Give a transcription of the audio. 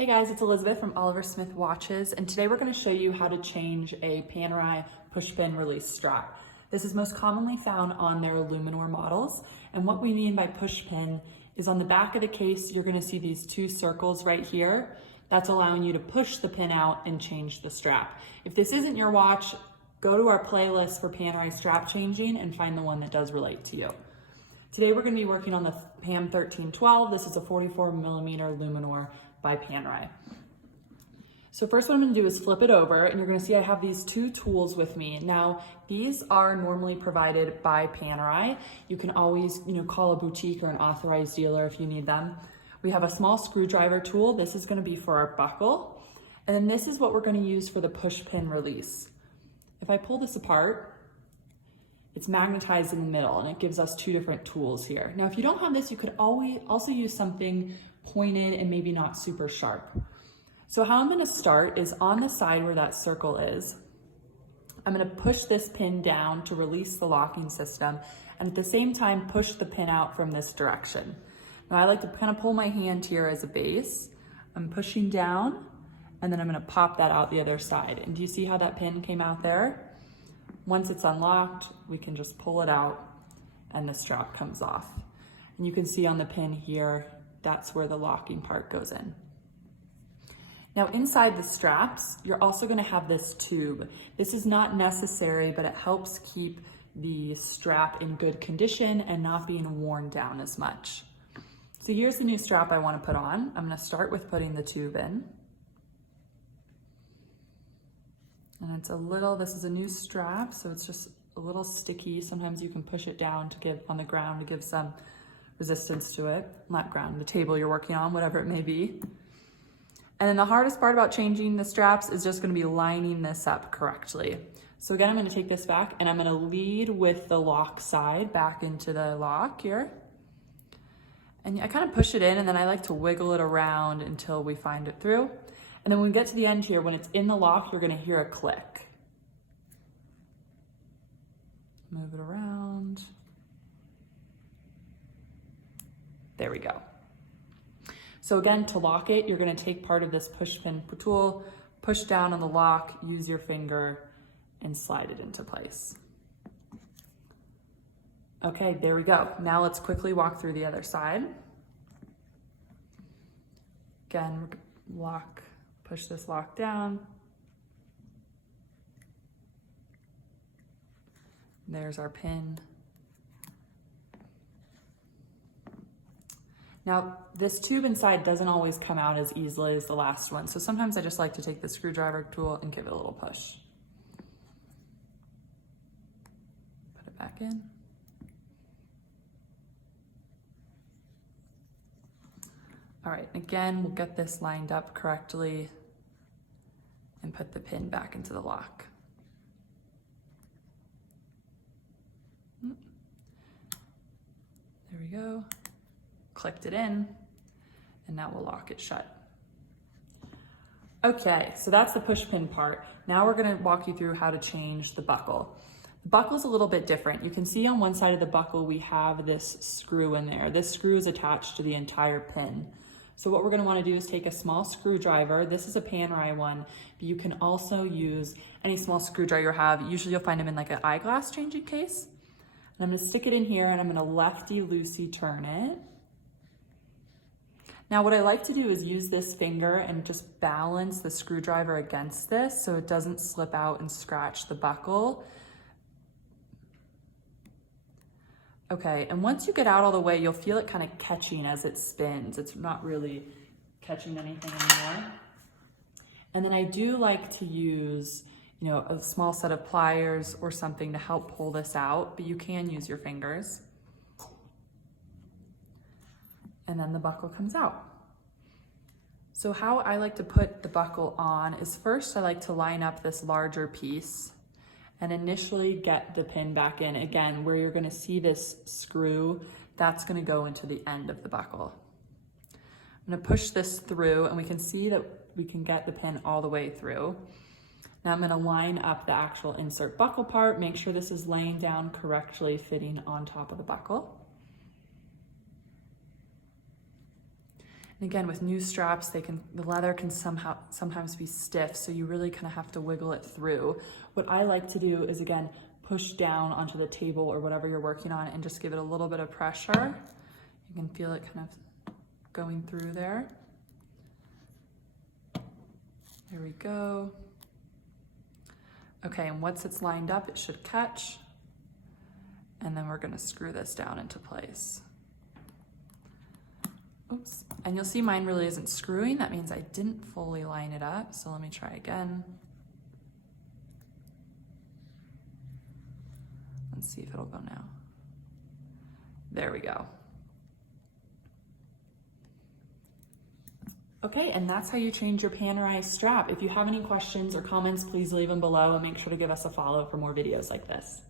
Hey guys, it's Elizabeth from Oliver Smith Watches, and today we're going to show you how to change a Panerai pushpin release strap. This is most commonly found on their Luminor models, and what we mean by pushpin is on the back of the case you're going to see these two circles right here. That's allowing you to push the pin out and change the strap. If this isn't your watch, go to our playlist for Panerai strap changing and find the one that does relate to you. Today we're going to be working on the PAM 1312. This is a 44mm Luminor by Panerai. So first what I'm going to do is flip it over, and you're going to see I have these two tools with me. Now these are normally provided by Panerai. You can always call a boutique or an authorized dealer if you need them. We have a small screwdriver tool. This is going to be for our buckle, and then this is what we're going to use for the push pin release. If I pull this apart, it's magnetized in the middle, and it gives us two different tools here. Now if you don't have this, you could also use something pointed and maybe not super sharp. So how I'm going to start is on the side where that circle is. I'm going to push this pin down to release the locking system, and at the same time push the pin out from this direction. Now I like to kind of pull my hand here as a base. I'm pushing down, and then I'm going to pop that out the other side. And do you see how that pin came out there? Once it's unlocked, we can just pull it out and the strap comes off. And you can see on the pin here, that's where the locking part goes in. Now inside the straps, you're also going to have this tube. This is not necessary, but it helps keep the strap in good condition and not being worn down as much. So here's the new strap I want to put on. I'm going to start with putting the tube in. And it's this is a new strap, so it's just a little sticky. Sometimes you can push it down on the ground to give some resistance to it. Not ground, the table you're working on, whatever it may be. And then the hardest part about changing the straps is just going to be lining this up correctly. So again, I'm going to take this back and I'm going to lead with the lock side back into the lock here. And I kind of push it in, and then I like to wiggle it around until we find it through. And then when we get to the end here, when it's in the lock, you're going to hear a click. Move it around. There we go. So again, to lock it, you're going to take part of this push pin tool, push down on the lock, use your finger, and slide it into place. Okay, there we go. Now let's quickly walk through the other side. Again, push this lock down. There's our pin. Now, this tube inside doesn't always come out as easily as the last one, so sometimes I just like to take the screwdriver tool and give it a little push. Put it back in. All right, again, we'll get this lined up correctly and put the pin back into the lock. There we go. Clicked it in, and now we'll lock it shut. Okay, so that's the push pin part. Now we're going to walk you through how to change the buckle. The buckle's a little bit different. You can see on one side of the buckle we have this screw in there. This screw is attached to the entire pin. So what we're going to want to do is take a small screwdriver. This is a Panerai one, but you can also use any small screwdriver you have. Usually you'll find them in like an eyeglass changing case. And I'm going to stick it in here, and I'm going to lefty-loosey turn it. Now what I like to do is use this finger and just balance the screwdriver against this so it doesn't slip out and scratch the buckle. Okay, and once you get out all the way, you'll feel it kind of catching as it spins. It's not really catching anything anymore. And then I do like to use, a small set of pliers or something to help pull this out, but you can use your fingers. And then the buckle comes out. So how I like to put the buckle on is first I like to line up this larger piece and initially get the pin back in. Again, where you're gonna see this screw, that's gonna go into the end of the buckle. I'm gonna push this through, and we can see that we can get the pin all the way through. Now I'm gonna line up the actual insert buckle part, make sure this is laying down correctly, fitting on top of the buckle. And again, with new straps, the leather can sometimes be stiff, so you really kind of have to wiggle it through. What I like to do is, again, push down onto the table or whatever you're working on and just give it a little bit of pressure. You can feel it kind of going through there. There we go. Okay, and once it's lined up, it should catch. And then we're gonna screw this down into place. Oops, and you'll see mine really isn't screwing. That means I didn't fully line it up. So let me try again. Let's see if it'll go now. There we go. Okay, and that's how you change your Panerai strap. If you have any questions or comments, please leave them below and make sure to give us a follow for more videos like this.